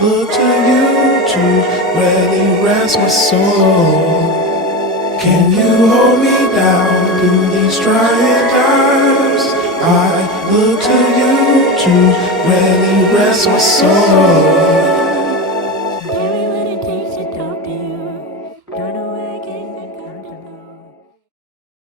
look to you to really rest my soul. Can you hold me down through these trying times? I look to you to really rest my soul.